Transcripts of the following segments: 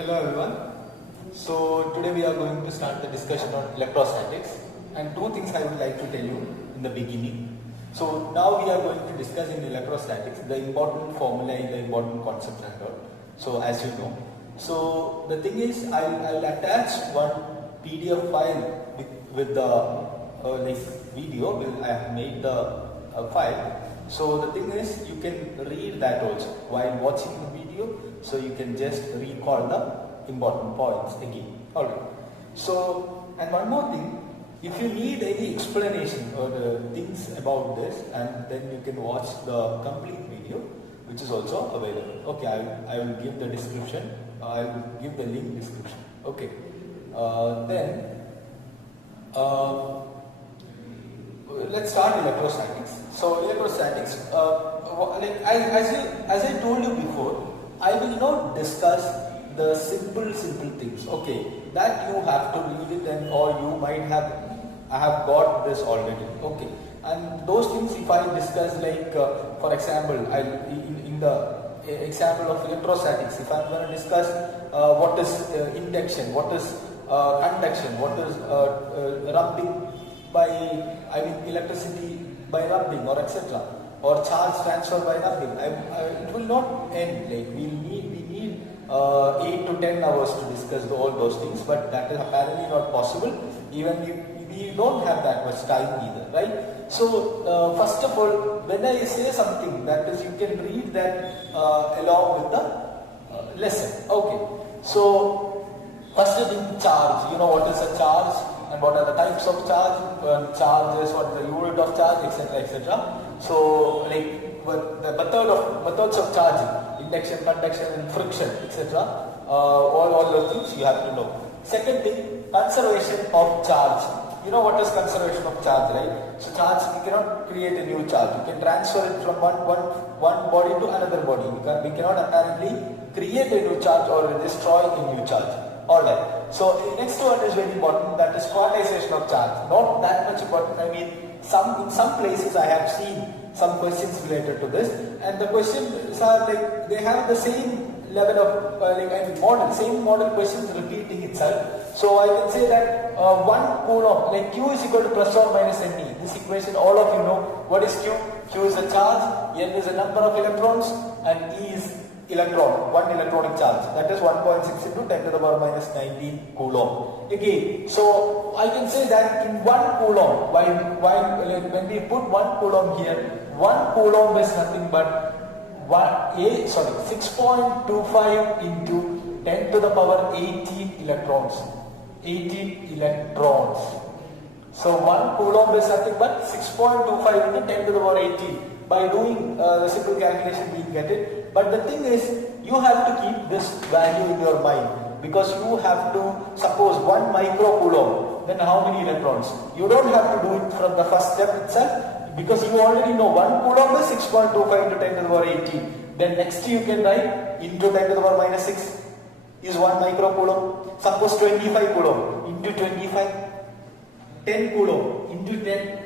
Hello everyone. So today we are going to start the discussion on electrostatics, and two things I would like to tell you in the beginning. So now we are going to discuss in electrostatics the important formulae, the important concepts and all. So as you know, so the thing is I'll attach one PDF file with the video. I have made the file. So the thing is you can read that also while watching the video. So you can just recall the important points again. Alright. So, and one more thing, if you need any explanation or things about this, and then you can watch the complete video, which is also available. Okay, I will give the description. I will give the link description. Okay. Let's start electrostatics. So electrostatics, as I told you before, I will not discuss the simple things. Okay, that you have to read it, and or you might have, I have got this already. Okay, and those things if I discuss, like for example, in the example of electrostatics, if I'm going to discuss what is induction, what is conduction, what is rubbing by, electricity by rubbing, or etc., or charge transfer by rubbing, it will not end. Like we need 8 to 10 hours to discuss all those things, but that is apparently not possible. Even we don't have that much time either, right? So first of all, when I say something, that is, you can read that along with the lesson. Okay, so first thing, charge. You know what is a charge and what are the types of charges, what is the unit of charge, etc., etc. So, like the methods of charging, induction, conduction, and friction, etc. All those things you have to know. Second thing, conservation of charge. You know what is conservation of charge, right? So charge, we cannot create a new charge. We can transfer it from one body to another body. We cannot apparently create a new charge or destroy a new charge. Alright. So next one is very important, that is quantization of charge. Not that much important. In some places I have seen some questions related to this, and the questions are like they have the same level of same model questions repeating itself. So I can say that 1 coulomb, like Q is equal to plus or minus Ne. This equation all of you know. What is Q? Q is a charge, N is a number of electrons, and E is electron, one electronic charge, that is 1.6 into 10 to the power minus 19 coulomb. Okay, so I can say that in 1 coulomb, when we put 1 coulomb here, 1 coulomb is nothing but 6.25 into 10 to the power 18 electrons. 18 electrons. So 1 coulomb is nothing but 6.25 into 10 to the power 18. By doing the simple calculation, we get it. But the thing is, you have to keep this value in your mind, because you have to suppose 1 microcoulomb. Then how many electrons? You don't have to do it from the first step itself, because you already know 1 coulomb is 6.25 into 10 to the power 18. Then next you can write into 10 to the power minus 6 is 1 microcoulomb. Suppose 25 coulomb into 25, 10 coulomb into 10,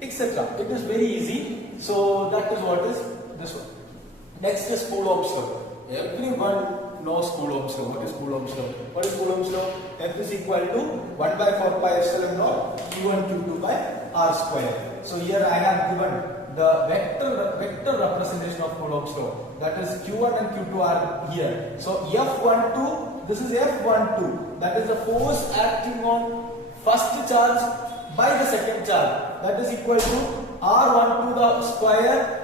etc. It is very easy. So that is what is this one. Next is Coulomb's law. Everyone knows Coulomb's law. What is Coulomb's law? What is Coulomb's law? F is equal to 1 by 4 pi epsilon naught Q1 Q2 by R square. So here I have given the vector representation of Coulomb's law. That is Q1 and Q2 are here. So F12, this is F12. That is the force acting on first charge by the second charge. That is equal to R12 the square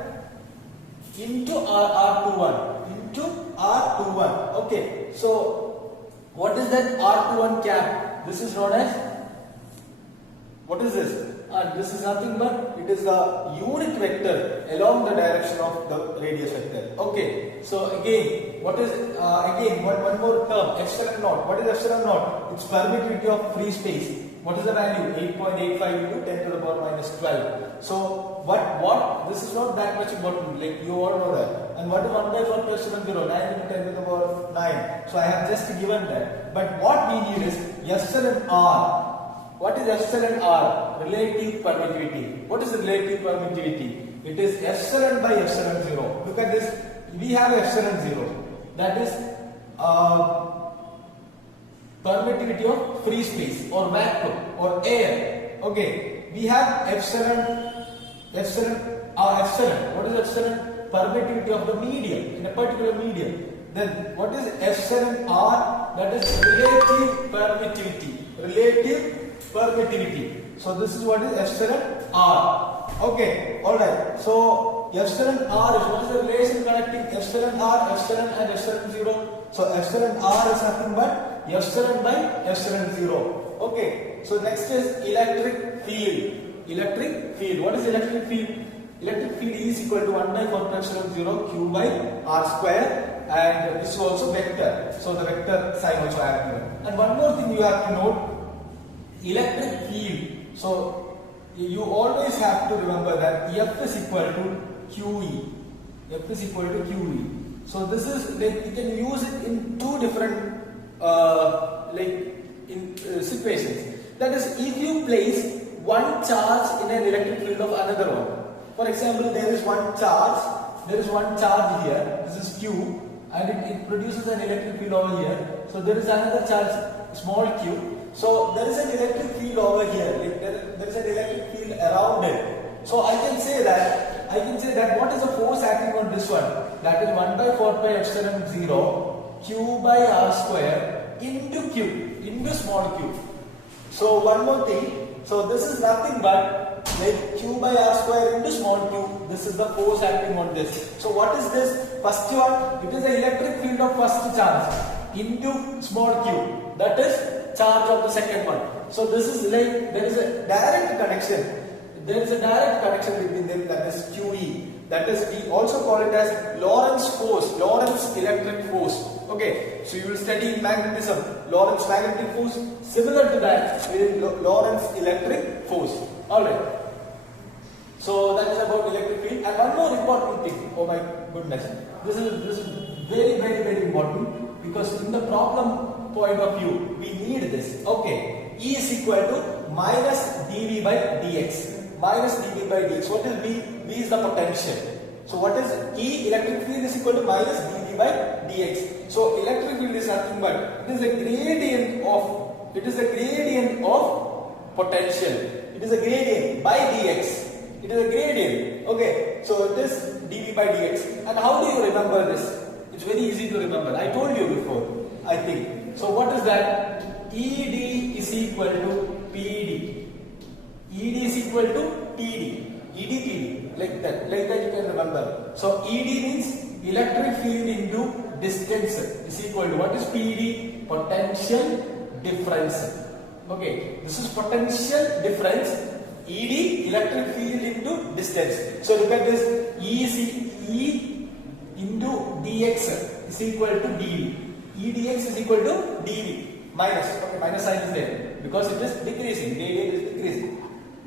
into R21 into R21. Okay, so what is that R21 cap? This is known as, what is this? This is nothing but it is the unit vector along the direction of the radius vector. Okay, so again, what is one more term, epsilon naught. What is epsilon naught? It's permittivity of free space. What is the value? 8.85 into 10 to the power minus 12. So what this is not that much important, like you all know that. And what is 1 by 4 plus 7 0? 9 into 10 to the power 9. So I have just given that. But what we need is epsilon R. What is epsilon R? Relative permittivity. What is relative permittivity? It is epsilon by epsilon 0. Look at this. We have epsilon 0. That is permittivity of free space or vacuum or air. Okay, we have epsilon. What is epsilon? Permittivity of the medium in a particular medium. Then what is epsilon r? That is relative permittivity. Relative permittivity. So this is what is epsilon r. Okay, all right. So epsilon r is what is the relation connecting epsilon r, epsilon and epsilon 0? So epsilon r is nothing but epsilon by epsilon 0. Okay. So next is electric field. Electric field. What is electric field? Electric field is equal to 1 by 4 pi epsilon 0 q by r square, and this is also vector. So the vector sign also I have given. And one more thing you have to note, electric field. So you always have to remember that F is equal to QE. F is equal to QE. So this is like you can use it in two different situations. That is, if you place one charge in an electric field of another one. For example, there is one charge here, this is Q, and it produces an electric field over here. So there is another charge, small q. So there is an electric field over here, there is an electric field around it. So I can say that what is the force acting on this one? That is 1 by 4 pi epsilon 0 q by r square into q, into small q. So one more thing, so this is nothing but like q by r square into small q. This is the force acting on this. So what is this? First one, it is the electric field of first charge into small q. That is charge of the second one. So this is like there is a direct connection. There is a direct connection between them, that is QE. That is, we also call it as Lorentz force, Lorentz electric force. Okay, so you will study in magnetism, Lorentz magnetic force. Similar to that, Lorentz electric force. Alright. So that is about electric field. And one more important thing. Oh my goodness, this is very important, because in the problem point of view, we need this. Okay, E is equal to minus dV by dx. Minus dV by dx. What is V? V is the potential. So what is E? Electric field is equal to minus dV by dx. So electric field is nothing but it is a gradient of potential. It is a gradient by dx. It is a gradient. Okay, so it is dV by dx. And how do you remember this? It's very easy to remember. I told you before, I think. So what is that? ED is equal to PD. ED is equal to TD. ED, PD. Like that you can remember. So ED means electric field into distance is equal to, what is PD? Potential difference. Okay, this is potential difference. ED, electric field into distance. So look at this. E into dx is equal to dV. E dx is equal to dV. Minus. Okay, minus sign is there because it is decreasing. Gradient is decreasing.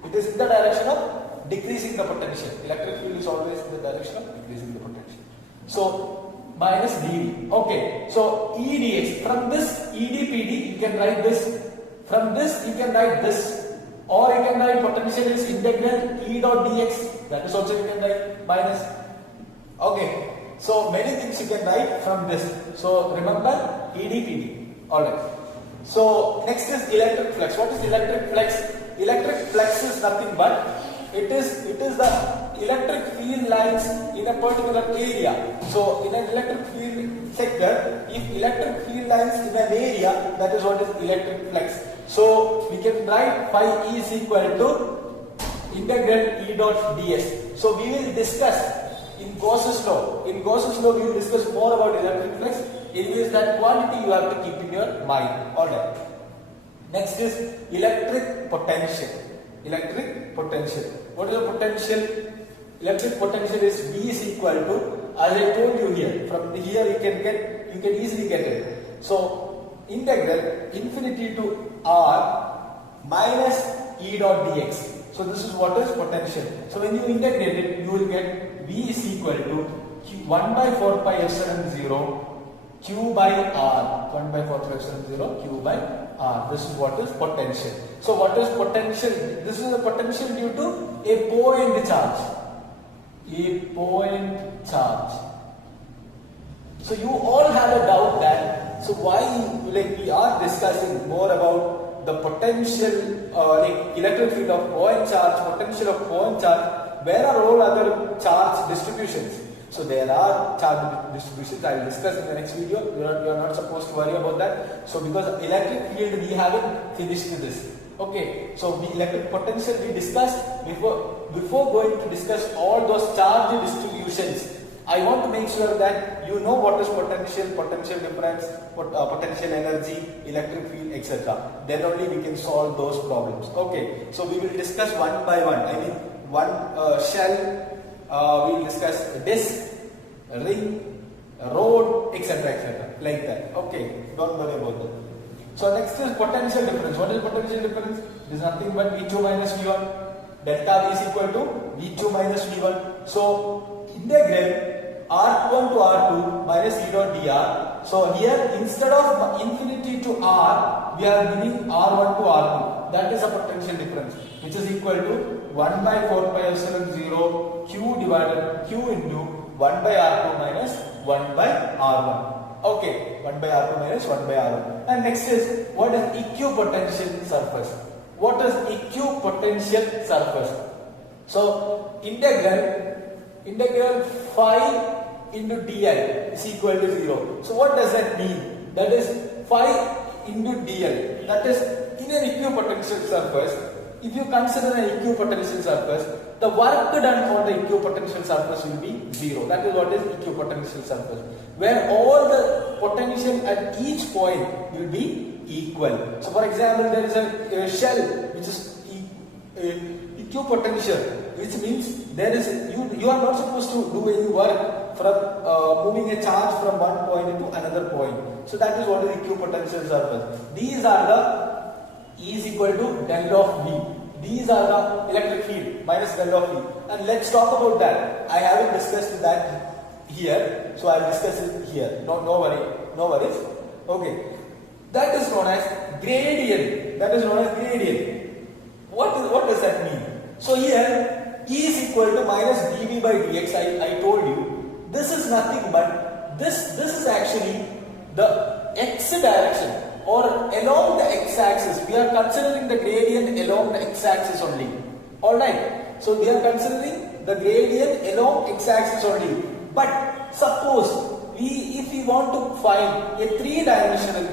It is in the direction of decreasing the potential. Electric field is always in the direction of decreasing the potential. So minus dV. Okay. So E dx. From this E dPd you can write this. From this you can write this. Or you can write potential is integral E dot dx. That is also you can write minus. Okay. So many things you can write from this. So remember E dPd. Alright. So next is electric flux. What is electric flux? Electric flux is nothing but it is the electric field lines in a particular area. So in an electric field sector, if electric field lines in an area, that is what is electric flux. So we can write phi E is equal to integral E dot ds. So we will discuss in Gauss's law. In Gauss's law we will discuss more about electric flux. Anyways, that quantity you have to keep in your mind. Alright. Next is electric potential. Electric potential. What is the potential? Electric potential is V is equal to, as I told you here, from here you can easily get it. So integral infinity to R minus E dot dx. So this is what is potential. So when you integrate it, you will get V is equal to 1 by 4 pi epsilon 0 Q by R. 1 by 4 pi epsilon 0 Q by R. This is what is potential. So what is potential? This is a potential due to a point charge. A point charge. So you all have a doubt that, So why like we are discussing more about the potential like electric field of point charge, potential of point charge, where are all other charge distributions? So there are charge distributions I will discuss in the next video. You are not supposed to worry about that. So because electric field we haven't finished this. Okay, so the electric potential we discussed before going to discuss all those charge distributions. I want to make sure that you know what is potential, potential difference, potential energy, electric field, etc. Then only we can solve those problems. Okay, so we will discuss one by one. I mean, one shell, we will discuss disk, ring, rod, etc. etc. like that. Okay, don't worry about that. So next is potential difference. What is potential difference? It is nothing but V2 minus V1. Delta V is equal to V2 minus V1. So integral R1 to R2 minus E dot dr. So here instead of infinity to R, we are giving R1 to R2. That is a potential difference, which is equal to 1 by 4 pi epsilon 0 Q divided Q into 1 by R2 minus 1 by R1. Okay, 1 by R2 minus 1 by R1. And next is, what is equipotential surface? What is equipotential surface? So integral phi into dl is equal to 0. So what does that mean? That is phi into dl. That is, in an equipotential surface, if you consider an equipotential surface, the work done on the equipotential surface will be 0. That is what is equipotential surface, where all the potential at each point will be equal. So for example, there is a shell which is equipotential, which means there is you are not supposed to do any work from moving a charge from one point into another point. So that is what is equipotential surface. These are the E is equal to del of V. These are the electric field minus del of V. And let's talk about that. I haven't discussed that here, so I'll discuss it here. No worries. Okay. That is known as gradient. What does that mean? So here E is equal to minus dV by dx. I told you this is nothing but this is actually the x direction, or along the x-axis. We are considering the gradient along the x-axis only. Alright, so we are considering the gradient along x-axis only. But suppose if we want to find a three-dimensional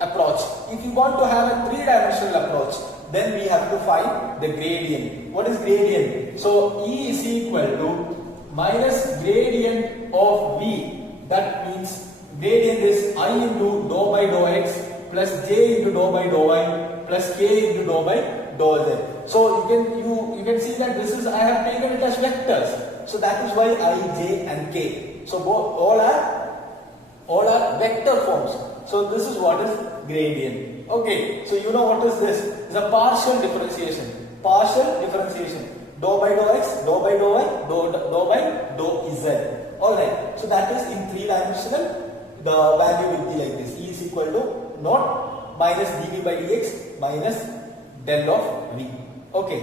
approach, if you want to have a three-dimensional approach, then we have to find the gradient. What is gradient? So E is equal to minus gradient of V. That means gradient is I into dou by dou x plus j into dou by dou y plus k into dou by dou z. So you can see that this is, I have taken it as vectors. So that is why I, j and k. So all are vector forms. So this is what is gradient. Okay, so you know what is this? It's a partial differentiation. Dou by dou x, dou by dou y, dou by dou z. Alright, so that is in three-dimensional. The value will be like this. E is equal to naught minus dV by dx minus del of V. Okay.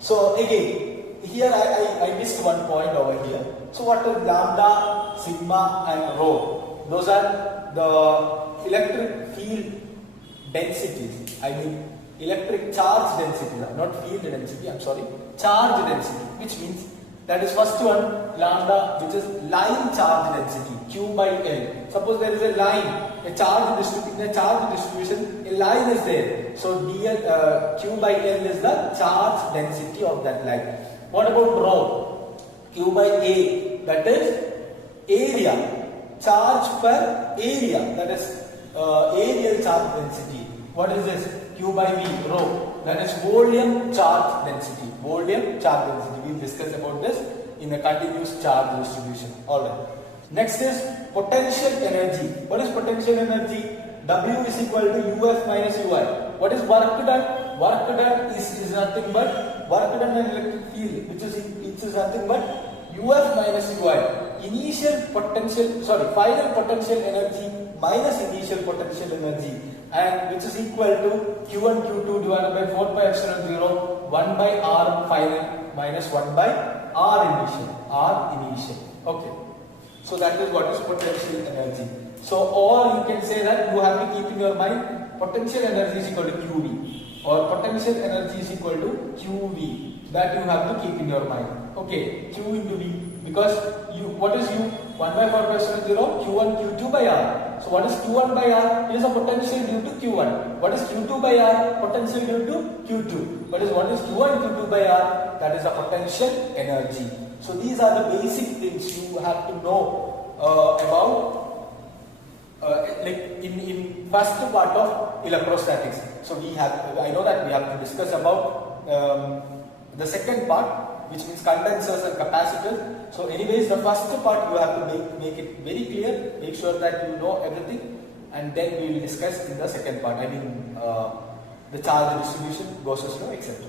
So again, here I missed one point over here. So what is lambda, sigma and rho? Those are the electric field densities. I mean electric charge density, not field density, I'm sorry. Charge density, which means that is first one, lambda, which is line charge density, Q by L. Suppose there is a line, a charge distribution, a line is there. So dl, Q by L is the charge density of that line. What about rho? Q by A, that is area, charge per area, that is areal charge density. What is this? Q by V, rho, that is volume charge density. Volume charge density. We will discuss about this in a continuous charge distribution. Alright. Next is potential energy. What is potential energy? W is equal to UF minus UI. What is work done? Work done is nothing but work done in electric field, which is nothing but UF minus UI. Final potential energy minus initial potential energy, and which is equal to Q1 Q2 divided by 4 pi epsilon 0 1 by R final minus 1 by R initial. Okay, so that is what is potential energy. So, or you can say that you have to keep in your mind potential energy is equal to QV or potential energy is equal to QV. That you have to keep in your mind. Okay, Q into V, because what is U? 1 by 4 pi epsilon 0, Q1 Q2 by R. So what is Q1 by R? It is a potential due to Q1. What is Q2 by R? Potential due to Q2. What is Q1 Q2 by R? That is a potential energy. So these are the basic things you have to know about like in first part of electrostatics. So I know that we have to discuss about the second part, which means condensers and capacitors. So anyways, the first part you have to make it very clear, make sure that you know everything, and then we will discuss in the second part, I mean the charge distribution, Gauss's law, etc.